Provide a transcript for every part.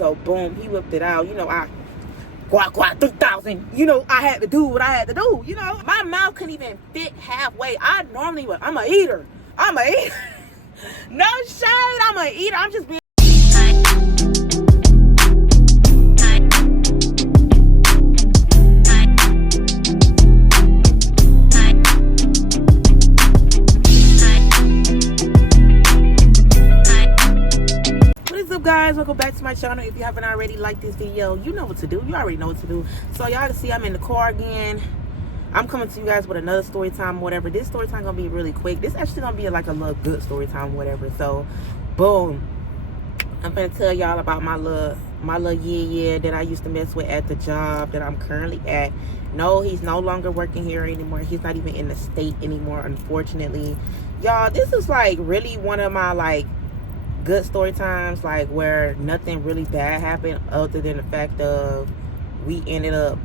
So boom, he whipped it out. You know, I guac 3,000. You know, I had to do what I had to do. You know, my mouth couldn't even fit halfway. I normally would. I'm a eater. No shade. I'm a eater. I'm just being. Guys, welcome back to my channel. If you haven't already liked this video, you know what to do. You already know what to do. So y'all can see I'm in the car again. I'm coming to you guys with another story time, whatever. This story time gonna be really quick. This actually gonna be like a little good story time, whatever. So boom, I'm gonna tell y'all about my little yeah that I used to mess with at the job that I'm currently at. No, he's no longer working here anymore. He's not even in the state anymore, unfortunately. Y'all, this is like really one of my like good story times, like where nothing really bad happened other than the fact of we ended up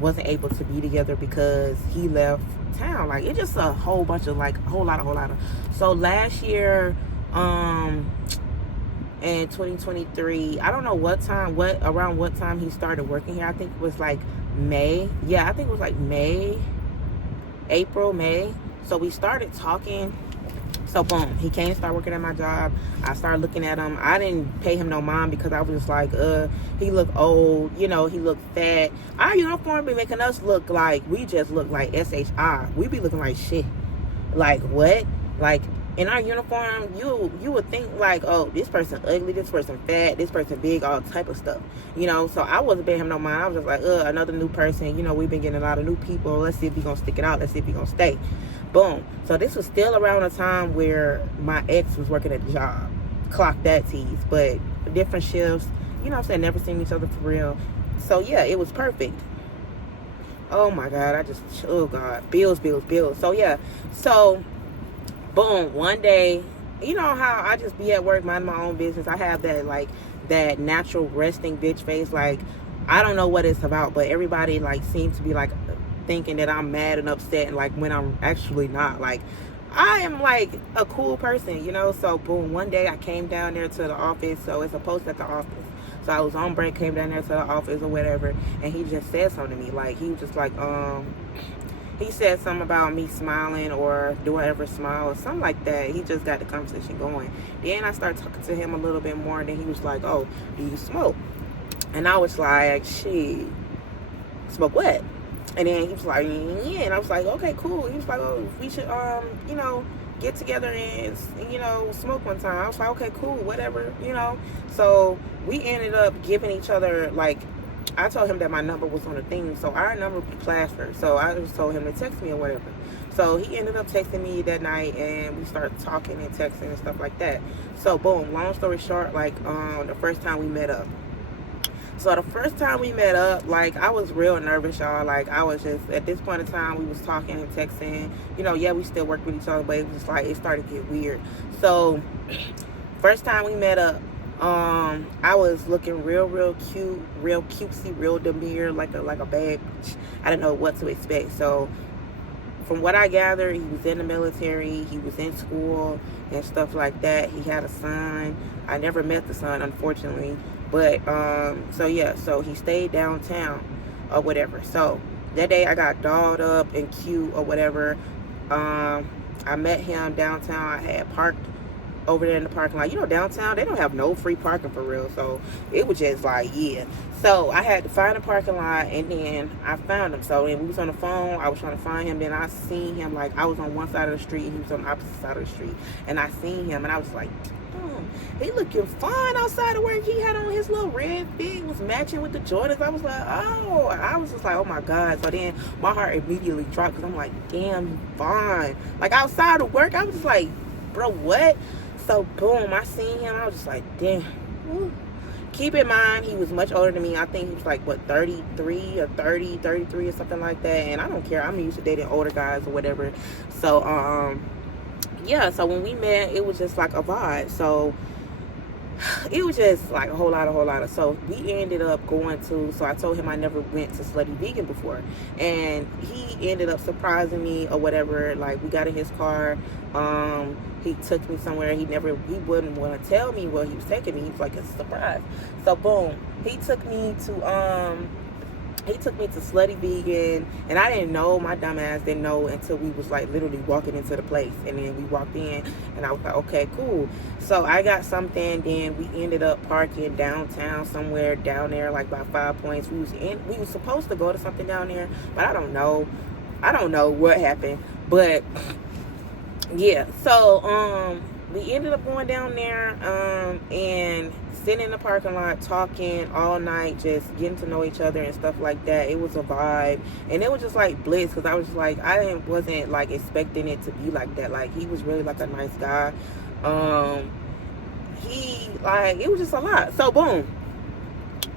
wasn't able to be together because he left town. Like it's just a whole bunch of like a whole lot of. So last year in 2023, I don't know around what time he started working here. I think it was like May. Yeah, I think it was like April, May. So we started talking. So boom, he came to start working at my job. I started looking at him. I didn't pay him no mind because I was just like, he looked old, you know, he looked fat. Our uniform be making us look like we just look like SHI. We be looking like shit. Like what? Like in our uniform, you would think like, oh, this person ugly, this person fat, this person big, all type of stuff. You know, so I wasn't paying him no mind. I was just like, another new person. You know, we've been getting a lot of new people. Let's see if he's gonna stick it out. Let's see if he's gonna stay. Boom. So this was still around a time where my ex was working at the job. Clock that tease, but different shifts. You know what I'm saying? Never seen each other for real. So yeah, it was perfect. Oh my God, oh God, bills. So yeah, so boom, one day, you know how I just be at work minding my own business. I have that natural resting bitch face. Like I don't know what it's about, but everybody like seems to be like thinking that I'm mad and upset, and like when I'm actually not. Like I am like a cool person, you know. So boom, one day I came down there to the office. So it's a post at the office. So I was on break, came down there to the office or whatever, and he just said something to me. Like he was just like, he said something about me smiling or do I ever smile or something like that. He just got the conversation going. Then I started talking to him a little bit more, and then he was like, oh, do you smoke? And I was like, shit, smoke what? And then he was like, yeah. And I was like, okay, cool. He was like, oh, we should, you know, get together and, you know, smoke one time. I was like, okay, cool, whatever, you know. So we ended up giving each other, like, I told him that my number was on the thing. So our number be plastered. So I just told him to text me or whatever. So he ended up texting me that night, and we started talking and texting and stuff like that. So boom, long story short, like, the first time we met up. So the first time we met up, like, I was real nervous, y'all. Like, I was just, at this point in time, we was talking and texting. You know, yeah, we still work with each other, but it was just like, it started to get weird. So, first time we met up, I was looking real cute, real cutesy, real demure, like a bad bitch. I didn't know what to expect. So, from what I gathered, he was in the military, he was in school and stuff like that. He had a son. I never met the son, unfortunately. But, so yeah, so he stayed downtown or whatever. So that day I got dolled up and cute or whatever. I met him downtown. I had parked over there in the parking lot. You know, downtown, they don't have no free parking for real. So it was just like, yeah. So I had to find a parking lot, and then I found him. So and we was on the phone. I was trying to find him. Then I seen him, like, I was on one side of the street, and he was on the opposite side of the street. And I seen him, and I was like, he looking fine outside of work. He had on his little red fit, was matching with the Jordans. I was like, oh, I was just like, oh my God. So then my heart immediately dropped, because I'm like, damn, you fine. Like outside of work, I was just like, bro, what? So boom, I seen him. I was just like, damn. Woo. Keep in mind, he was much older than me. I think he was like, what, 33 or 33 or something like that. And I don't care. I'm used to dating older guys or whatever. So, yeah, so when we met, it was just like a vibe. So it was just like a whole lot of. So we ended up going to. So I told him I never went to Slutty Vegan before, and he ended up surprising me or whatever. Like, we got in his car. He took me somewhere. He wouldn't want to tell me where he was taking me. He was like, it's a surprise. So boom, he took me to Slutty Vegan, and I didn't know, my dumb ass didn't know until we was like literally walking into the place. And then we walked in, and I was like, okay, cool. So I got something, then we ended up parking downtown somewhere down there, like by 5 Points. We was supposed to go to something down there, but I don't know what happened. But yeah, so we ended up going down there and sitting in the parking lot talking all night, just getting to know each other and stuff like that. It was a vibe, and it was just like bliss, because I was like, wasn't like expecting it to be like that. Like, he was really like a nice guy. It was just a lot. So boom,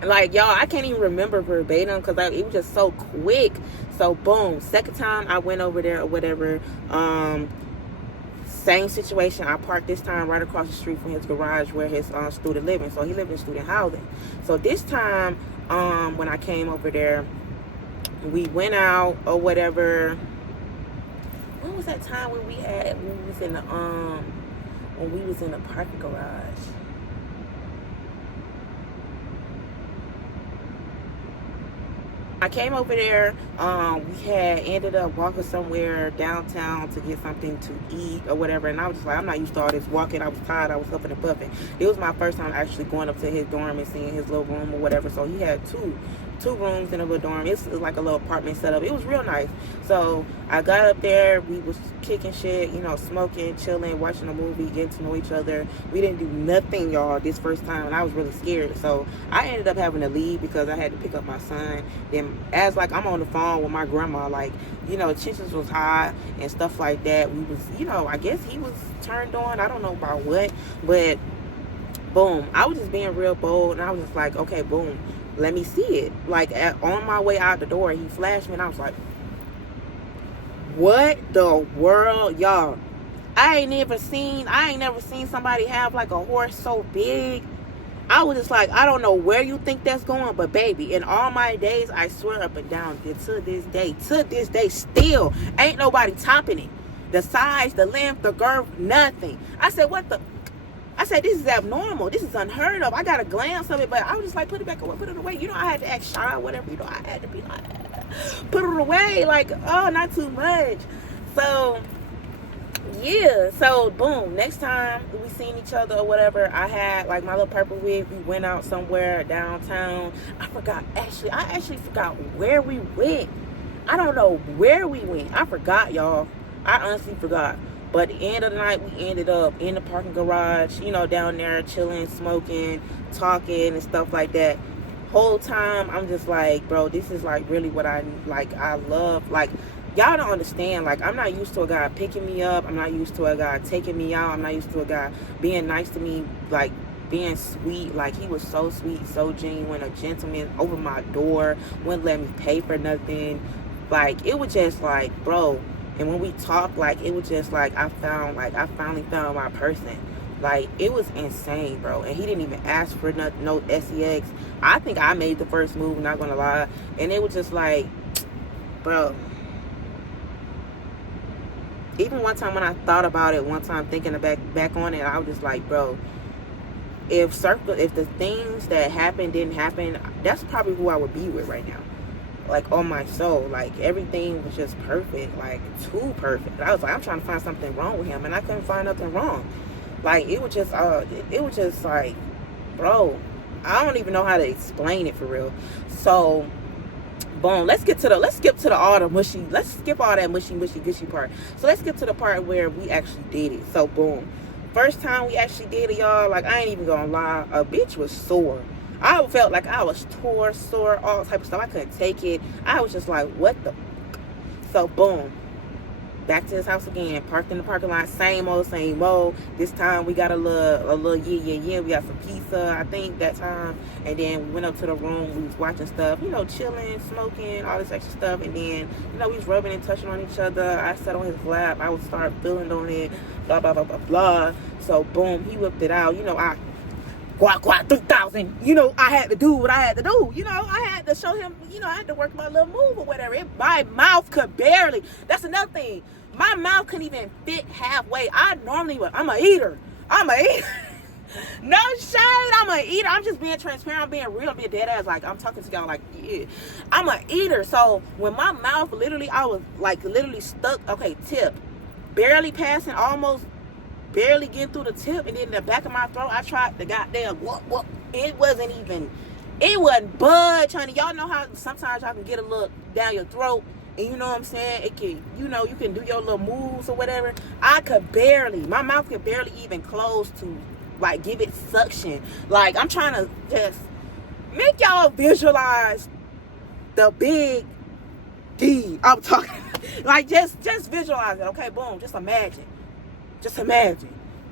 like, y'all, I can't even remember verbatim because it was just so quick. So boom, second time I went over there or whatever, same situation. I parked this time right across the street from his garage where his student living. So he lived in student housing. So this time, when I came over there, we went out or whatever. When was that time when we was in the parking garage? I came over there. We had ended up walking somewhere downtown to get something to eat or whatever. And I was just like, I'm not used to all this walking. I was tired. I was huffing and puffing. It was my first time actually going up to his dorm and seeing his little room or whatever. So he had two rooms in a little dorm. It's like a little apartment setup. It was real nice. So I got up there. We was kicking shit, smoking, chilling, watching a movie, getting to know each other. We didn't do nothing, y'all, this first time, and I was really scared. So I ended up having to leave because I had to pick up my son. Then as like I'm on the phone with my grandma, like, chichens was hot and stuff like that. We was, I guess he was turned on. I don't know about what, but boom, I was just being real bold, and I was just like, okay, boom, let me see it. Like, on my way out the door, he flashed me, and I was like, what the world, y'all? I ain't never seen somebody have like a horse so big. I was just like, I don't know where you think that's going, but baby, in all my days, I swear up and down, to this day, still ain't nobody topping it. The size, the length, the girth, nothing. I said, this is abnormal. This is unheard of. I got a glance of it, but I was just like, put it back away, put it away. I had to act shy or whatever. I had to be like, put it away. Like, oh, not too much. So, yeah. So, boom. Next time we seen each other or whatever, I had like my little purple wig. We went out somewhere downtown. I actually forgot where we went. I don't know where we went. I forgot, y'all. I honestly forgot. But at the end of the night, we ended up in the parking garage, down there chilling, smoking, talking and stuff like that. Whole time, I'm just like, bro, this is like really what I love. Like, y'all don't understand. Like, I'm not used to a guy picking me up. I'm not used to a guy taking me out. I'm not used to a guy being nice to me, like being sweet. Like, he was so sweet, so genuine, a gentleman, over my door, wouldn't let me pay for nothing. Like, it was just like, bro. And when we talked, like, it was just like I finally found my person. Like, it was insane, bro. And he didn't even ask for no sex. I think I made the first move, not gonna lie. And it was just like, bro. Even one time when I thought about it, thinking back on it, I was just like, bro, if the things that happened didn't happen, that's probably who I would be with right now. Like, on my soul, like, everything was just perfect, like, too perfect. I was like, I'm trying to find something wrong with him, and I couldn't find nothing wrong. Like, it was just like, bro, I don't even know how to explain it for real. So, boom, let's skip all that mushy gushy part. So let's get to the part where we actually did it. So, boom, first time we actually did it, y'all, like, I ain't even gonna lie, a bitch was sore. I felt like I was sore, all type of stuff. I couldn't take it. I was just like, what the? So, boom. Back to his house again. Parked in the parking lot. Same old. This time we got a little yeah. We got some pizza, I think, that time. And then we went up to the room. We was watching stuff, chilling, smoking, all this extra stuff. And then, we was rubbing and touching on each other. I sat on his lap. I would start feeling on it. Blah, blah, blah, blah, blah. So, boom. He whipped it out. I guac 3,000. You know, I had to do what I had to do. You know, I had to show him, you know, I had to work my little move or whatever. My mouth could barely. That's another thing. My mouth couldn't even fit halfway. I'm a eater. No shade, I'm a eater. I'm just being transparent. I'm being real. I'm being dead ass. Like, I'm talking to y'all like, yeah. I'm a eater. So when my mouth literally, I was like literally stuck. Okay, tip. Barely passing, almost barely getting through the tip. And then in the back of my throat, I tried the goddamn whoop. It wasn't budge, honey. Y'all know how sometimes y'all can get a look down your throat. And you know what I'm saying? It can, you know, you can do your little moves or whatever. My mouth could barely even close to, like, give it suction. Like, I'm trying to just make y'all visualize the big D I'm talking. Like, just visualize it, okay? Boom, just imagine.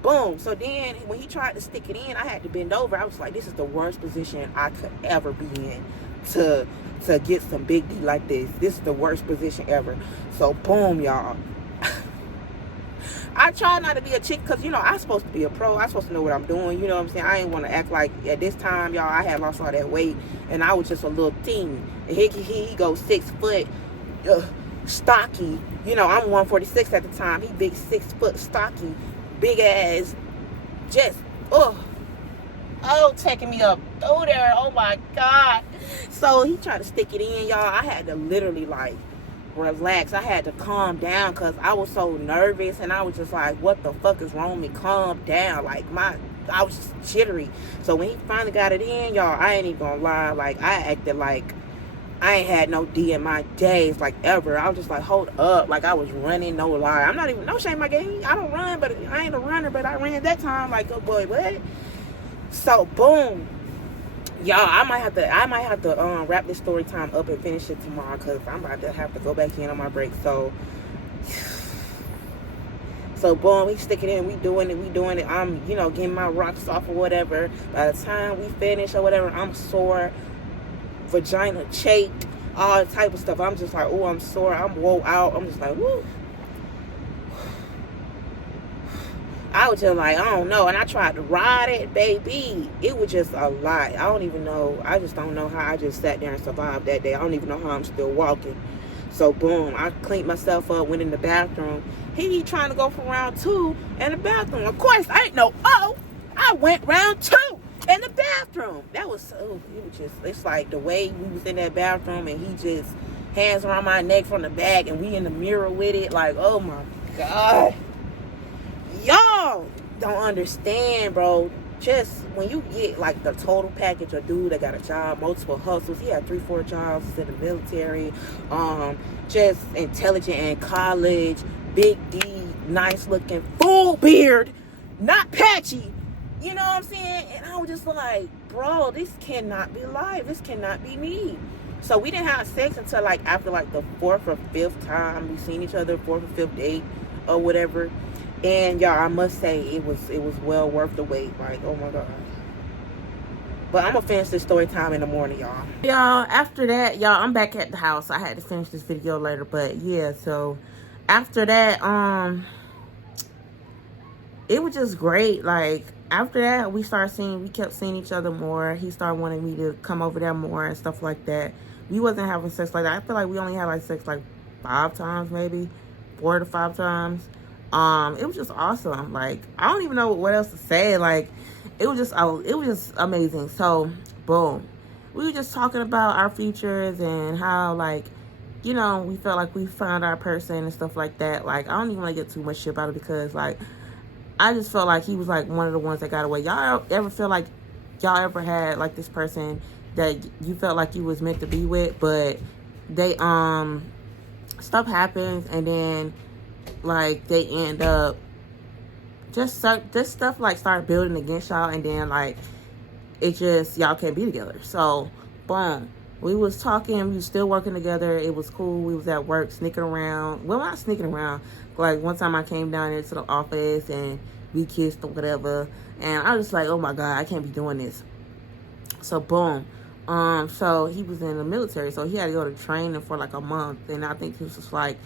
Boom. So then, when he tried to stick it in, I had to bend over. I was like, this is the worst position I could ever be in to get some big D like this. This is the worst position ever. So, boom, y'all. I try not to be a chick because, you know, I'm supposed to be a pro. I'm supposed to know what I'm doing. You know what I'm saying? I ain't want to act like at this time, y'all, I had lost all that weight. And I was just a little teen. And he goes 6 foot, stocky. You know, I'm 146 at the time. He big 6 foot, stocky, big ass, just, taking me up through there. Oh, my God. So he tried to stick it in, y'all. I had to literally, like, relax. I had to calm down because I was so nervous, and I was just like, what the fuck is wrong with me? Calm down. Like, I was just jittery. So when he finally got it in, y'all, I ain't even gonna lie, like, I acted like I ain't had no D in my days, like, ever. I was just like, hold up. Like, I was running, no lie. I'm not even, no shame in my game. I don't run, but I ain't a runner, but I ran that time. Like, oh boy, what? So boom, y'all, I might have to wrap this story time up and finish it tomorrow because I'm about to have to go back in on my break. So boom, we stick it in, we doing it. I'm, you know, getting my rocks off or whatever. By the time we finish or whatever, I'm sore, vagina chafed, all type of stuff. I'm just like, oh, I'm sore, I'm wore out. I'm just like, woo. I was just like, I don't know. And I tried to ride it, baby. It was just a lot. I don't even know. I just don't know how I just sat there and survived that day. I don't even know how I'm still walking. So, boom. I cleaned myself up, went in the bathroom. He trying to go for round 2 in the bathroom. Of course, I ain't no, I went round 2 in the bathroom. That was so, it was just, it's like the way we was in that bathroom and he just hands around my neck from the back and we in the mirror with it. Like, oh, my God. Y'all don't understand, bro. Just when you get like the total package, a dude that got a job, multiple hustles, he had 3-4 jobs, he's in the military, just intelligent in college, big D, nice looking, full beard, not patchy, you know what I'm saying? And I was just like, bro, this cannot be live, this cannot be me. So we didn't have sex until like after like the 4th or 5th time we seen each other, 4th or 5th date or whatever. And y'all, I must say it was well worth the wait. Like, oh my God. But I'm gonna finish this story time in the morning, y'all. Y'all, after that, y'all, I'm back at the house. I had to finish this video later, but yeah, so after that, it was just great. Like, after that, we kept seeing each other more. He started wanting me to come over there more and stuff like that. We wasn't having sex like that. I feel like we only had like sex like 5 times, maybe 4 to 5 times. It was just awesome. Like, I don't even know what else to say. Like, it was just amazing. So, boom. We were just talking about our futures and how, like, you know, we felt like we found our person and stuff like that. Like, I don't even want to get too much shit about it because, like, I just felt like he was, like, one of the ones that got away. Y'all ever feel like y'all ever had, like, this person that you felt like you was meant to be with, but they, stuff happens and then, like, they end up this stuff like start building against y'all, and then like it just, y'all can't be together. So boom, we was talking, we was still working together, it was cool. We was at work sneaking around, well, not sneaking around, like one time I came down there to the office and we kissed or whatever, and I was like, oh my God, I can't be doing this. So boom, so he was in the military, so he had to go to training for like a month, and I think this was like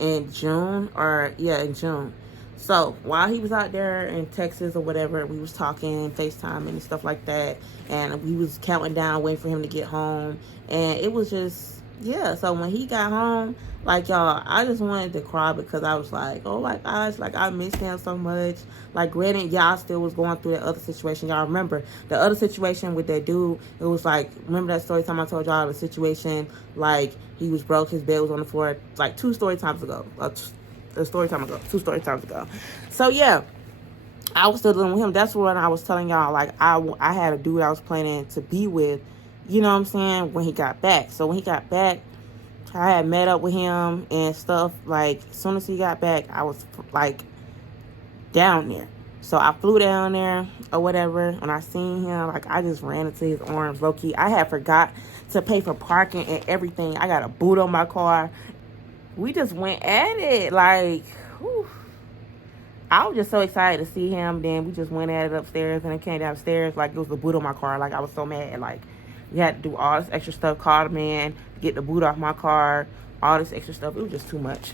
in June, in June. So while he was out there in Texas or whatever, we was talking, FaceTime and stuff like that. And we was counting down, waiting for him to get home. And it was just, yeah. So when he got home, like, y'all, I just wanted to cry because I was like, oh my gosh, like, I missed him so much. Like, granted, y'all still was going through that other situation. Y'all remember the other situation with that dude? It was like, remember that story time I told y'all, the situation, like, he was broke, his bed was on the floor, like, two story times ago. Two story times ago. So yeah, I was still dealing with him. That's when I was telling y'all, like, I had a dude I was planning to be with, you know what I'm saying, when he got back. So when he got back, I had met up with him and stuff. Like, as soon as he got back, I was like down there. So I flew down there or whatever, and I seen him, like, I just ran into his arms, low-key. I had forgot to pay for parking and everything. I got a boot on my car. We just went at it, like, whew. I was just so excited to see him. Then we just went at it upstairs, and it came downstairs, like, it was the boot on my car. Like, I was so mad. Like, you had to do all this extra stuff, call the man, get the boot off my car, all this extra stuff. It was just too much.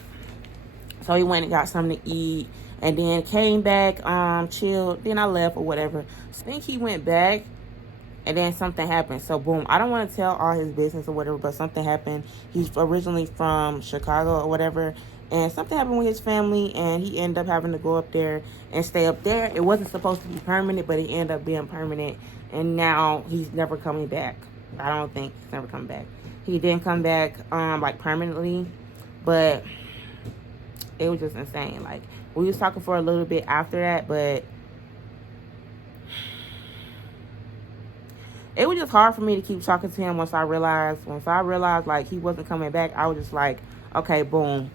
So he went and got something to eat, and then came back, chilled. Then I left or whatever. So I think he went back, and then something happened. So, boom. I don't want to tell all his business or whatever, but something happened. He's originally from Chicago or whatever. And something happened with his family, and he ended up having to go up there and stay up there. It wasn't supposed to be permanent, but it ended up being permanent. And now he's never coming back. I don't think he's never coming back. He didn't come back, like, permanently. But it was just insane. Like, we was talking for a little bit after that, but it was just hard for me to keep talking to him once I realized, like, he wasn't coming back. I was just like, okay, boom.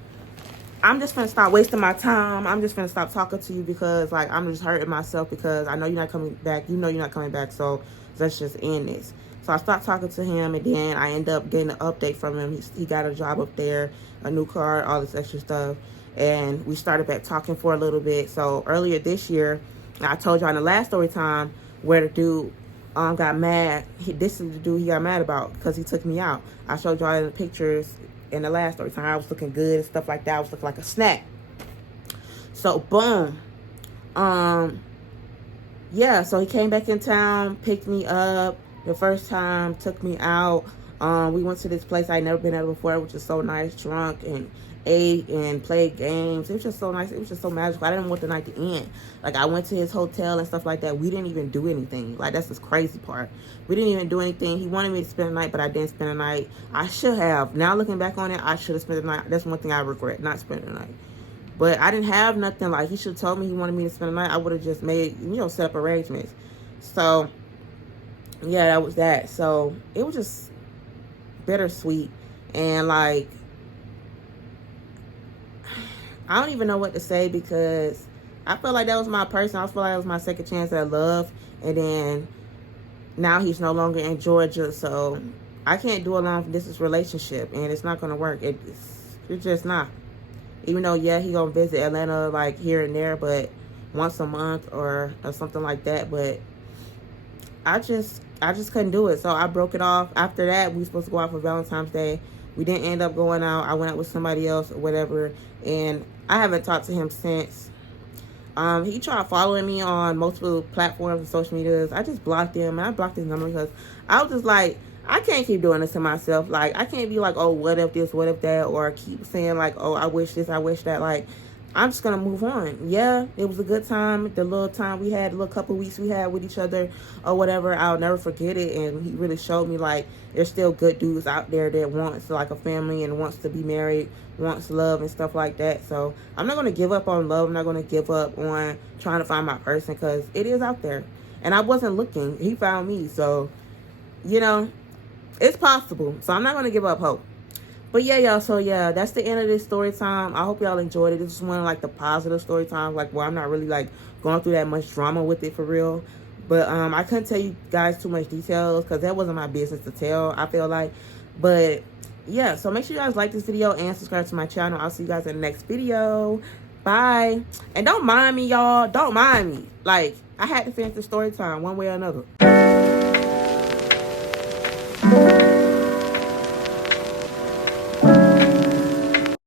I'm just gonna stop wasting my time. I'm just gonna stop talking to you because, like, I'm just hurting myself because I know you're not coming back. You know you're not coming back, so let's just end this. So I stopped talking to him, and then I ended up getting an update from him. He got a job up there, a new car, all this extra stuff. And we started back talking for a little bit. So earlier this year, I told y'all in the last story time where the dude got mad. This is the dude he got mad about because he took me out. I showed y'all in the pictures in the last story time. I was looking good and stuff like that. I was looking like a snack. So boom. Yeah, so he came back in town, picked me up the first time, took me out. We went to this place I'd never been at before, which is so nice, drunk and ate and played games. It was just so nice. It was just so magical. I didn't want the night to end. Like, I went to his hotel and stuff like that. We didn't even do anything. Like, that's the crazy part. We didn't even do anything. He wanted me to spend the night, but I didn't spend the night. I should have. Now looking back on it, I should have spent the night. That's one thing I regret, not spending the night. But I didn't have nothing. Like, he should have told me he wanted me to spend the night. I would have just made, set up arrangements. So, yeah, that was that. So, it was just bittersweet. And, like, I don't even know what to say because I feel like that was my person. I feel like that was my second chance at love. And then now he's no longer in Georgia. So I can't do a long distance relationship. And it's not going to work. It's just not. Even though, yeah, he going to visit Atlanta like here and there. But once a month or something like that. But I just couldn't do it. So I broke it off. After that, we were supposed to go out for Valentine's Day. We didn't end up going out. I went out with somebody else or whatever. And I haven't talked to him since. He tried following me on multiple platforms and social medias. I just blocked him. And I blocked his number because I was just like, I can't keep doing this to myself. Like, I can't be like, oh, what if this, what if that? Or keep saying like, oh, I wish this, I wish that. Like, I'm just going to move on. Yeah, it was a good time. The little time we had, the little couple weeks we had with each other or whatever, I'll never forget it. And he really showed me, like, there's still good dudes out there that wants, like, a family and wants to be married, wants love and stuff like that. So I'm not going to give up on love. I'm not going to give up on trying to find my person because it is out there. And I wasn't looking. He found me. So, it's possible. So I'm not going to give up hope. But yeah, y'all, so yeah, that's the end of this story time. I hope y'all enjoyed it. This is one of, like, the positive story times, like, where I'm not really, like, going through that much drama with it for real. But I couldn't tell you guys too much details because that wasn't my business to tell, I feel like. But yeah, so make sure you guys like this video and subscribe to my channel. I'll see you guys in the next video. Bye. And don't mind me, y'all. Don't mind me. Like, I had to finish the story time one way or another.